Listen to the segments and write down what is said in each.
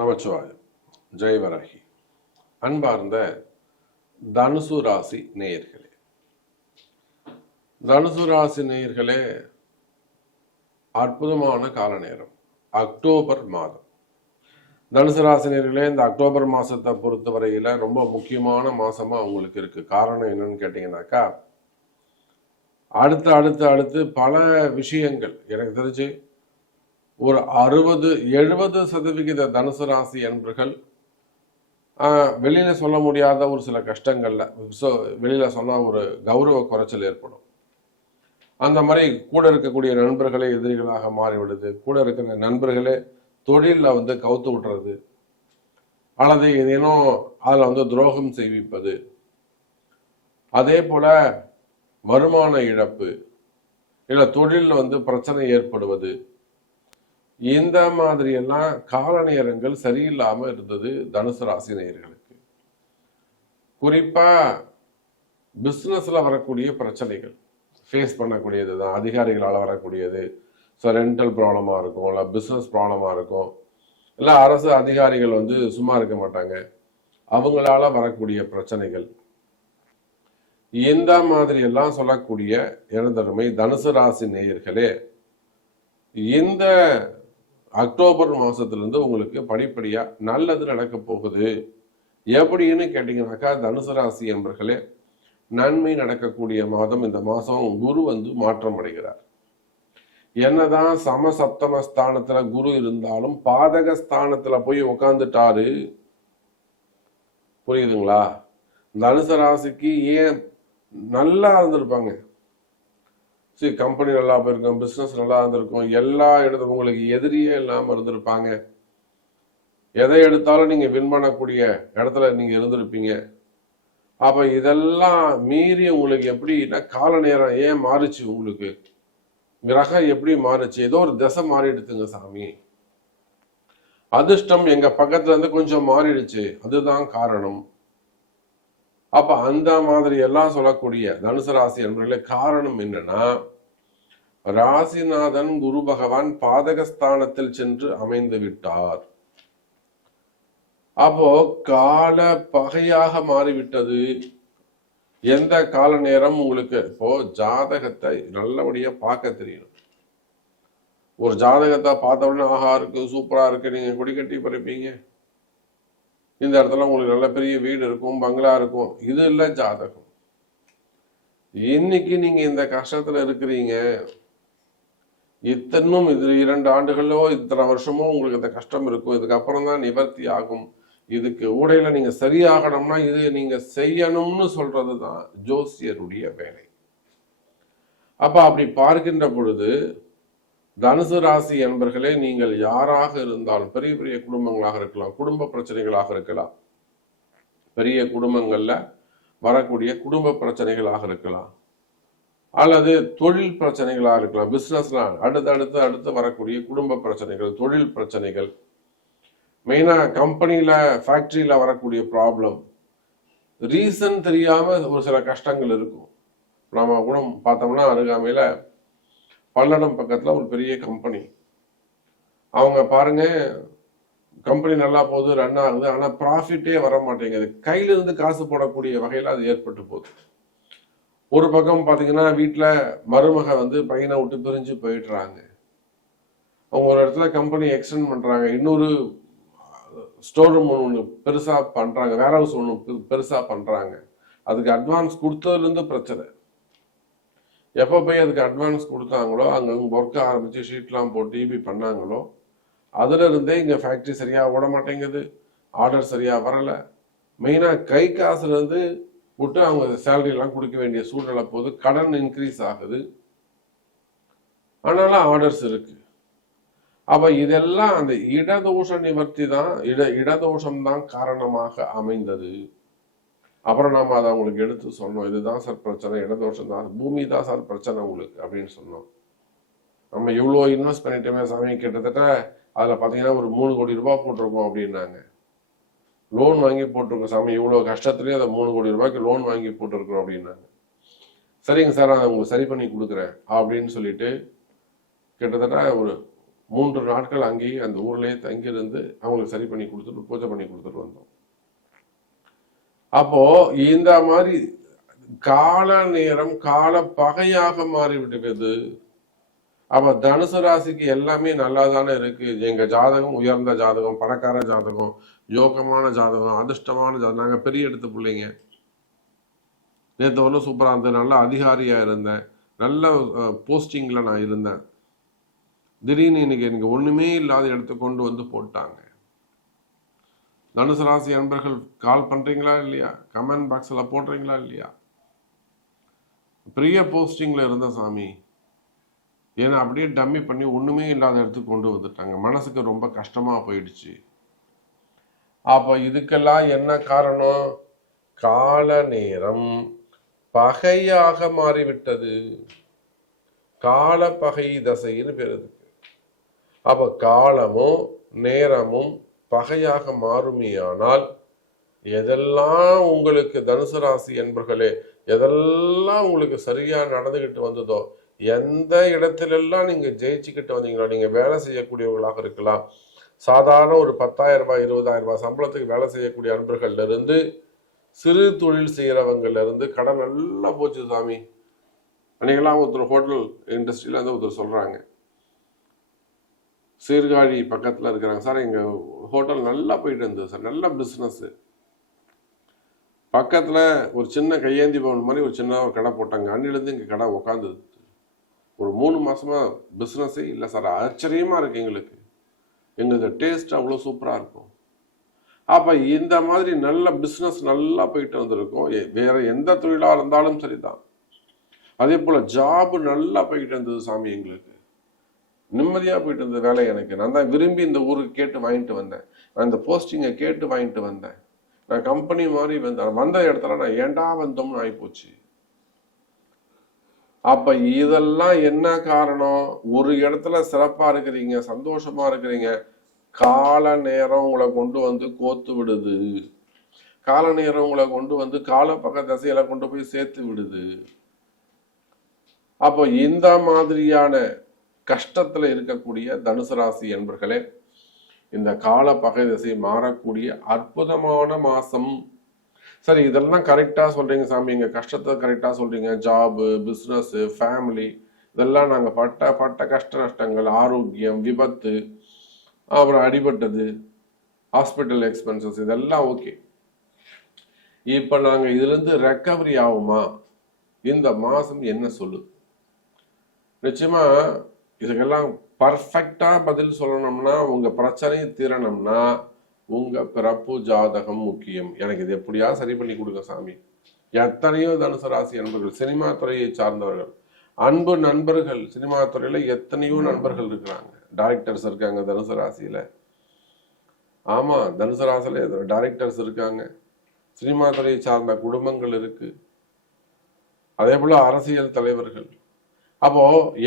நமச்சிவாயம். ஜெயவராகி. அன்பார்ந்த தனுசு ராசி நேயர்களே, தனுசு ராசி நேயர்களே, அற்புதமான கால நேரம் அக்டோபர் மாதம். தனுசு ராசி நேயர்களே, இந்த அக்டோபர் மாசத்தை பொறுத்தவரையில ரொம்ப முக்கியமான மாசமா உங்களுக்கு இருக்கு. காரணம் என்னன்னு கேட்டீங்கன்னாக்கா, அடுத்து பல விஷயங்கள் எனக்கு தெரிஞ்சு ஒரு 60-70% தனுசு ராசி அன்பர்கள் வெளியில சொல்ல முடியாத ஒரு சில கஷ்டங்கள்ல வெளியில சொன்னா ஒரு கௌரவ குறைச்சல் ஏற்படும். அந்த மாதிரி கூட இருக்கக்கூடிய நண்பர்களே எதிரிகளாக மாறிவிடுது. கூட இருக்கிற நண்பர்களே தொழில கவுத்து விடுறது, அல்லது ஏதேனும் அதுல துரோகம் செய்விப்பது, அதே போல வருமான இழப்பு, இல்ல தொழில பிரச்சனை ஏற்படுவது, இந்த மாதிரி எல்லாம் கால நேரங்கள் சரியில்லாம இருந்தது தனுசு ராசி நேயர்களுக்கு. குறிப்பா பிசினஸ்ல வரக்கூடிய பிரச்சனைகள் ஃபேஸ் பண்ணக்கூடியது தான். அதிகாரிகளால் வரக்கூடியது ரெண்டல் ப்ராப்ளமா இருக்கும், இல்லை பிஸ்னஸ் ப்ராப்ளமா இருக்கும், இல்லை அரசு அதிகாரிகள் சும்மா இருக்க மாட்டாங்க, அவங்களால வரக்கூடிய பிரச்சனைகள், இந்த மாதிரி எல்லாம் சொல்லக்கூடிய எனதருமை தனுசு ராசி நேயர்களே, இந்த அக்டோபர் மாசத்திலிருந்து உங்களுக்கு படிப்படியா நல்லது நடக்க போகுது. எப்படின்னு கேட்டீங்கன்னாக்கா, தனுசு ராசி என்பர்களே, நன்மை நடக்கக்கூடிய மாதம் இந்த மாசம். குரு மாற்றம் அடைகிறார். என்னதான் சமசப்தம ஸ்தானத்துல குரு இருந்தாலும் பாதக ஸ்தானத்துல போய் உட்காந்துட்டாரு. புரியுதுங்களா? தனுசு ராசிக்கு ஏன் நல்லா இருந்திருப்பாங்க, கம்பெனி நல்லா போயிருக்கும், பிசினஸ் நல்லா இருந்திருக்கும், எல்லா இடத்துல உங்களுக்கு எதிரியே இல்லாம இருந்திருப்பாங்க, எதை எடுத்தாலும் நீங்க வின் பண்ணக்கூடிய இடத்துல நீங்க இருந்திருப்பீங்க. அப்ப இதெல்லாம் மீறி உங்களுக்கு எப்படின்னா கால நேரம் ஏன் மாறுச்சு, உங்களுக்கு கிரகம் எப்படி மாறுச்சு, ஏதோ ஒரு திசை மாறிடுதுங்க சாமி, அதிர்ஷ்டம் எங்க பக்கத்துல இருந்து கொஞ்சம் மாறிடுச்சு, அதுதான் காரணம். அப்ப அந்த மாதிரி எல்லாம் சொல்லக்கூடிய தனுசு ராசி என்பவர்களே, காரணம் என்னன்னா, ராசிநாதன் குரு பகவான் பாதகஸ்தானத்தில் சென்று அமைந்து விட்டார். அப்போ கால பகையாக மாறிவிட்டது. எந்த கால நேரம் உங்களுக்கு இப்போ ஜாதகத்தை நல்லபடியா பார்க்க தெரியணும். ஒரு ஜாதகத்தை பார்த்த உடனே ஆஹா இருக்கு, சூப்பரா இருக்கு, நீங்க கொடி கட்டி பறிப்பீங்க, இந்த இடத்துல உங்களுக்கு நல்ல பெரிய வீடு இருக்கும், பங்களா இருக்கும், இது இல்ல ஜாதகம். இன்னைக்கு நீங்க இந்த கஷ்டத்துல இருக்கிறீங்க, இத்தனும் இது 2 ஆண்டுகளோ இத்தனை வருஷமோ உங்களுக்கு இந்த கஷ்டம் இருக்கும், இதுக்கப்புறம் தான் நிவர்த்தி ஆகும். இதுக்கு ஊடையில நீங்க சரியாகணும்னா இது நீங்க செய்யணும்னு சொல்றதுதான் ஜோசியருடைய வேலை. அப்ப அப்படி பார்க்கின்ற பொழுது தனுசு ராசி என்பர்களே, நீங்கள் யாராக இருந்தாலும், பெரிய பெரிய குடும்பங்களாக இருக்கலாம், குடும்ப பிரச்சனைகளாக இருக்கலாம், பெரிய குடும்பங்கள்ல வரக்கூடிய குடும்ப பிரச்சனைகளாக இருக்கலாம், அல்லது தொழில் பிரச்சனைகளாக இருக்கலாம், பிசினஸ்ல அடுத்து வரக்கூடிய குடும்ப பிரச்சனைகள், தொழில் பிரச்சனைகள், மெயினா கம்பெனில ஃபேக்டரியில வரக்கூடிய ப்ராப்ளம், ரீசன் தெரியாம ஒரு சில கஷ்டங்கள் இருக்கும். நம்ம கூட பார்த்தோம்னா அருகாமையில பல்லடம் பக்கத்துல ஒரு பெரிய கம்பெனி, அவங்க பாருங்க கம்பெனி நல்லா போகுது, ரன் ஆகுது, ஆனா ப்ராஃபிட்டே வர மாட்டேங்குது, கையில இருந்து காசு போடக்கூடிய வகையில அது ஏற்பட்டு போகுது. ஒரு பக்கம் பாத்தீங்கன்னா வீட்டுல மருமக பையனை விட்டு பிரிஞ்சு போயிடுறாங்க, அவங்க ஒரு இடத்துல கம்பெனி எக்ஸ்டெண்ட் பண்றாங்க, இன்னொரு ஸ்டோர் ரூம் ஒன்று பெருசா பண்றாங்க, வேர் ஹவுஸ் ஒன்று பெருசா பண்றாங்க, அதுக்கு அட்வான்ஸ் கொடுத்ததுல இருந்து பிரச்சனை. எப்போ போய் அதுக்கு அட்வான்ஸ் கொடுத்தாங்களோ, அங்கே ஒர்க் ஆரம்பிச்சு ஷீட்லாம் போட்டு டிபி பண்ணாங்களோ, அதுல இருந்தே இங்க ஃபேக்டரி சரியா ஓட மாட்டேங்குது, ஆர்டர் சரியா வரல, மெயினா கை காசுல இருந்து விட்டு அவங்க சேலரி எல்லாம் கொடுக்க வேண்டிய சூழ்நிலை போது, கடன் இன்க்ரீஸ் ஆகுது, ஆனாலும் ஆர்டர்ஸ் இருக்கு. அப்ப இதெல்லாம் அந்த இடதோஷ நிவர்த்தி தான், இடதோஷம் தான் காரணமாக அமைந்தது. அப்புறம் நாம அதை அவங்களுக்கு எடுத்து சொன்னோம், இதுதான் சார் பிரச்சனை, இடதோஷம் தான், பூமி தான் சார் பிரச்சனை உங்களுக்கு அப்படின்னு சொன்னோம். நம்ம இவ்வளோ இன்வெஸ்ட் பண்ணிட்டோமே சாமி, கிட்டத்தட்ட அதுல பாத்தீங்கன்னா ஒரு 3 கோடி ரூபாய் போட்டிருக்கோம் அப்படின்னாங்க. லோன் வாங்கி போட்டிருக்கோம் சாமி, இவ்வளவு கஷ்டத்துலயே அதை 3 கோடி ரூபாய்க்கு லோன் வாங்கி போட்டிருக்கிறோம் அப்படின்னாங்க. சரிங்க சார், அதை உங்களுக்கு சரி பண்ணி கொடுக்குறேன் அப்படின்னு சொல்லிட்டு கிட்டத்தட்ட ஒரு 3 நாட்கள் அங்கேயே அந்த ஊர்லயே தங்கியிருந்து அவங்களுக்கு சரி பண்ணி கொடுத்துட்டு பூஜை பண்ணி கொடுத்துட்டு வந்தோம். அப்போ இந்த மாதிரி கால நேரம் கால பகையாக மாறிவிட்டது. அப்ப தனுசு ராசிக்கு எல்லாமே நல்லா தானே இருக்கு. எங்க ஜாதகம் உயர்ந்த ஜாதகம், பணக்கார ஜாதகம், யோகமான ஜாதகம், அதிர்ஷ்டமான ஜாதகம். நாங்க பெரிய எடுத்து பிள்ளைங்க. நேற்று வரலும் சூப்பரா இருந்தது. நல்ல அதிகாரியா இருந்தேன், நல்ல போஸ்டிங்ல நான் இருந்தேன். திடீர்னு இன்னைக்கு எனக்கு ஒண்ணுமே இல்லாத இடத்த கொண்டு வந்து போட்டாங்க. தனுசு ராசி அன்பர்கள் கால் பண்றீங்களா இல்லையா? கமெண்ட் பாக்ஸ்ல போடுறீங்களா இல்லையா? பெரிய போஸ்டிங்ல இருந்த சாமி, ஏன்னா அப்படியே டம்மி பண்ணி ஒண்ணுமே இல்லாத இடத்துக்கு கொண்டு வந்துட்டாங்க. மனசுக்கு ரொம்ப கஷ்டமா போயிடுச்சு. அப்ப இதுக்கெல்லாம் என்ன காரணம்? கால நேரம் பகையாக மாறிவிட்டது. கால பகை தசைன்னு பேர் இருக்கு. அப்ப காலமும் நேரமும் பகையாக மாறுமையானால் எதெல்லாம் உங்களுக்கு தனுசு ராசி என்பர்களே, எதெல்லாம் உங்களுக்கு சரியா நடந்துகிட்டு வந்ததோ, எந்த இடத்திலெல்லாம் நீங்க ஜெயிச்சுக்கிட்டு வந்தீங்களோ, நீங்க வேலை செய்யக்கூடியவர்களாக இருக்கலாம், சாதாரண ஒரு 10,000 ரூபாய் 20,000 ரூபாய் சம்பளத்துக்கு வேலை செய்யக்கூடிய அன்பர்கள்ல இருந்து, சிறு தொழில் செய்யறவங்கல இருந்து கடன் நல்லா போச்சு சாமி. அன்னைக்கெல்லாம் ஒருத்தர் ஹோட்டல் இண்டஸ்ட்ரியில இருந்து ஒருத்தர் சொல்றாங்க, சீர்காழி பக்கத்துல இருக்கிறாங்க சார், எங்க ஹோட்டல் நல்லா போயிட்டு இருந்தது சார், நல்ல பிசினஸ். பக்கத்துல ஒரு சின்ன கையேந்தி பவன் மாதிரி ஒரு சின்ன ஒரு கடை போட்டாங்க. அன்னிலிருந்து இங்க கடை உட்காந்துது. ஒரு 3 மாசமா பிசினஸே இல்லை சார். ஆச்சரியமா இருக்கு எங்களுக்கு. எங்களுக்கு டேஸ்ட் அவ்வளோ சூப்பரா இருக்கும். அப்ப இந்த மாதிரி நல்ல பிசினஸ் நல்லா போயிட்டு வந்திருக்கும். வேற எந்த தொழிலா இருந்தாலும் சரிதான். அதே போல ஜாப் நல்லா போயிட்டு இருந்தது சாமி. எங்களுக்கு நிம்மதியா போயிட்டு இருந்த வேலை. எனக்கு நான் தான் விரும்பி இந்த ஊருக்கு கேட்டு வாங்கிட்டு வந்தேன். நான் இந்த போஸ்டிங்கை கேட்டு வாங்கிட்டு வந்தேன். நான் கம்பெனி மாதிரி வந்த இடத்துல நான் ஏண்டா வந்தோம்னு ஆயிப்போச்சு. அப்ப இதெல்லாம் என்ன காரணம்? ஒரு இடத்துல சிறப்பா இருக்கிறீங்க, சந்தோஷமா இருக்கிறீங்க, கால நேரம் உங்களை கொண்டு வந்து கோத்து விடுது. கால நேரம் உங்களை கொண்டு வந்து கால பக்க திசையில கொண்டு போய் சேர்த்து விடுது. அப்போ இந்த மாதிரியான கஷ்டத்துல இருக்கக்கூடிய தனுசு ராசி என்பர்களே, இந்த கால பகை திசை மாறக்கூடிய அற்புதமான மாசம். சரி, இதெல்லாம் கரெக்டா சொல்றீங்க சாமி, எங்க கஷ்டத்தை கரெக்டா சொல்றீங்க. ஜாபு, பிசினஸ், ஃபேமிலி, இதெல்லாம் நாங்க பட்ட கஷ்ட நஷ்டங்கள், ஆரோக்கியம், விபத்து, அப்புறம் அடிபட்டது, ஹாஸ்பிட்டல் எக்ஸ்பென்சஸ், இதெல்லாம் ஓகே. இப்ப நாங்க இதுல இருந்து ரெக்கவரி ஆகுமா? இந்த மாசம் என்ன சொல்லுது? நிச்சயமா இதுக்கெல்லாம் பர்ஃபெக்டா பதில் சொல்லணும்னா, உங்க பிரச்சனையை தீரணும்னா உங்க பிறப்பு ஜாதகம் முக்கியம். எனக்கு இது எப்படியா சரி பண்ணி கொடுங்க சாமி. எத்தனையோ தனுசு ராசி அன்பர்கள், சினிமா துறையை சார்ந்தவர்கள், அன்பு நண்பர்கள், சினிமா துறையில எத்தனையோ நண்பர்கள் இருக்கிறாங்க, டைரக்டர்ஸ் இருக்காங்க தனுசு ராசியில. ஆமா, தனுசு ராசியில டைரக்டர்ஸ் இருக்காங்க, சினிமா துறையை சார்ந்த குடும்பங்கள் இருக்கு, அதே போல அரசியல் தலைவர்கள். அப்போ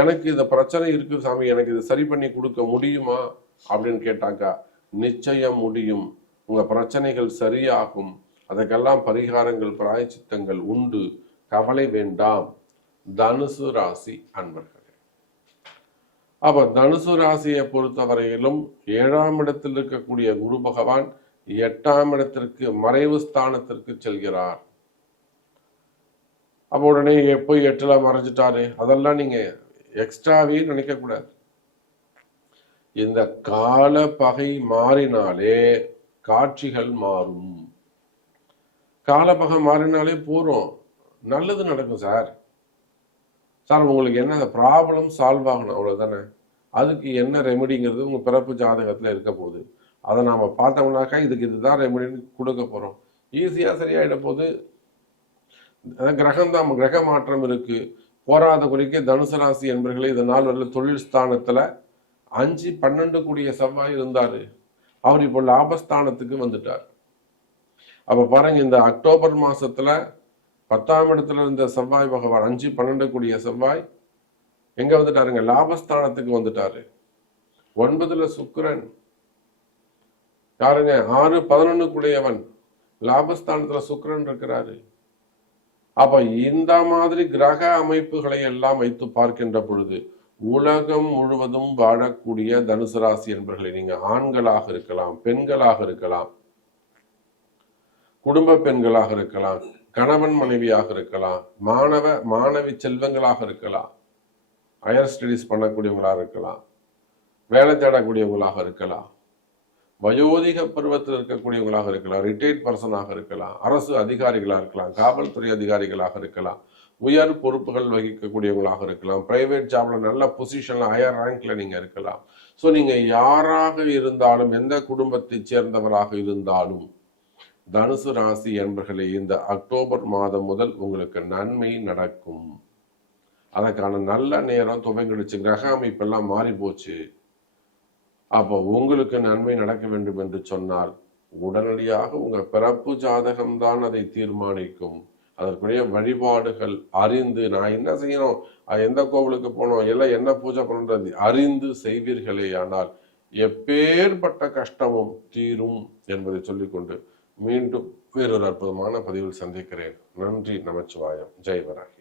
எனக்கு இந்த பிரச்சனை இருக்கு சாமி, எனக்கு இது சரி பண்ணி கொடுக்க முடியுமா அப்படின்னு கேட்டாக்கா நிச்சயம் முடியும். உங்க பிரச்சனைகள் சரியாகும். அதுக்கெல்லாம் பரிகாரங்கள், பிராயச்சித்தங்கள் உண்டு. கவலை வேண்டாம் தனுசு ராசி அன்பர்களே. அப்ப தனுசு ராசியை பொறுத்தவரையிலும் 7ஆம் இடத்தில் இருக்கக்கூடிய குரு பகவான் 8ஆம் இடத்திற்கு மறைவு ஸ்தானத்திற்கு செல்கிறார். அப்போ உடனே போய் 8ல மறைஞ்சிட்டாரு, அதெல்லாம் நீங்க எக்ஸ்ட்ராவே நினைக்க கூடாது. இந்த கால பகை மாறினாலே காட்சிகள் மாறும். காலப்பகை மாறினாலே போறோம், நல்லது நடக்கும் சார். சார் உங்களுக்கு என்ன ப்ராப்ளம் சால்வ் ஆகணும், அவ்வளவுதானே. அதுக்கு என்ன ரெமெடிங்கிறது உங்க பிறப்பு ஜாதகத்துல இருக்க போகுது. அதை நாம பார்த்தோம்னாக்கா இதுக்கு இதுதான் ரெமெடின்னு கொடுக்க போறோம். ஈஸியா சரியாயிட போகுது. கிரகம்தான், கிரக மாற்றம் இருக்கு. போராத குறிக்க தனுசு ராசி என்பர்களே, இந்த நாள் வரல தொழில் ஸ்தானத்துல 5, 12 கூடிய செவ்வாய் இருந்தாரு. அவர் இப்போ லாபஸ்தானத்துக்கு வந்துட்டார். அப்ப பாருங்க, இந்த அக்டோபர் மாசத்துல 10ஆம் இடத்துல இருந்த செவ்வாய் பகவான் 5, 12 கூடிய செவ்வாய் எங்க வந்துட்டாருங்க? லாபஸ்தானத்துக்கு வந்துட்டாரு. 9ல சுக்கிரன் யாருங்க? 6, 11 கூடியவன் லாபஸ்தானத்துல சுக்கிரன் இருக்கிறாரு. அப்ப இந்த மாதிரி கிரக அமைப்புகளை எல்லாம் வைத்து பார்க்கின்ற பொழுது உலகம் முழுவதும் வாழக்கூடிய தனுசு ராசி என்பர்களை, நீங்க ஆண்களாக இருக்கலாம், பெண்களாக இருக்கலாம், குடும்ப பெண்களாக இருக்கலாம், கணவன் மனைவியாக இருக்கலாம், மாணவி செல்வங்களாக இருக்கலாம், ஹையர் ஸ்டடீஸ் பண்ணக்கூடியவங்களாக இருக்கலாம், வேலை தேடக்கூடியவங்களாக இருக்கலாம், வயோதிக பருவத்தில் இருக்கக்கூடியவங்களாக இருக்கலாம், ரிட்டையர்ட் பர்சனாக இருக்கலாம், அரசு அதிகாரிகளாக இருக்கலாம், காவல்துறை அதிகாரிகளாக இருக்கலாம், உயர் பொறுப்புகள் வகிக்கக்கூடியவங்களாக இருக்கலாம், பிரைவேட் ஜாப்ல நல்ல பொசிஷன்ல ஹையர் ரேங்க்ல நீங்க இருக்கலாம். ஸோ நீங்க யாராக இருந்தாலும், எந்த குடும்பத்தை சேர்ந்தவராக இருந்தாலும், தனுசு ராசி என்பர்களே, இந்த அக்டோபர் மாதம் முதல் உங்களுக்கு நன்மை நடக்கும். அதற்கான நல்ல நேரம் துவங்கிடுச்சு. கிரக அமைப்பெல்லாம் மாறி போச்சு. அப்போ உங்களுக்கு நன்மை நடக்க வேண்டும் என்று சொன்னால் உடனடியாக உங்க பிறப்பு ஜாதகம்தான் அதை தீர்மானிக்கும். அதற்குரிய வழிபாடுகள் அறிந்து, நான் என்ன செய்யணும், எந்த கோவிலுக்கு போனோம், எல்லாம் என்ன பூஜை பண்றது அறிந்து செய்வீர்களே ஆனால் எப்பேற்பட்ட கஷ்டமும் தீரும் என்பதை சொல்லிக்கொண்டு மீண்டும் வேறொரு அற்புதமான பதிவில் சந்திக்கிறேன். நன்றி, நமச்சிவாயம். ஜெய் வராய்.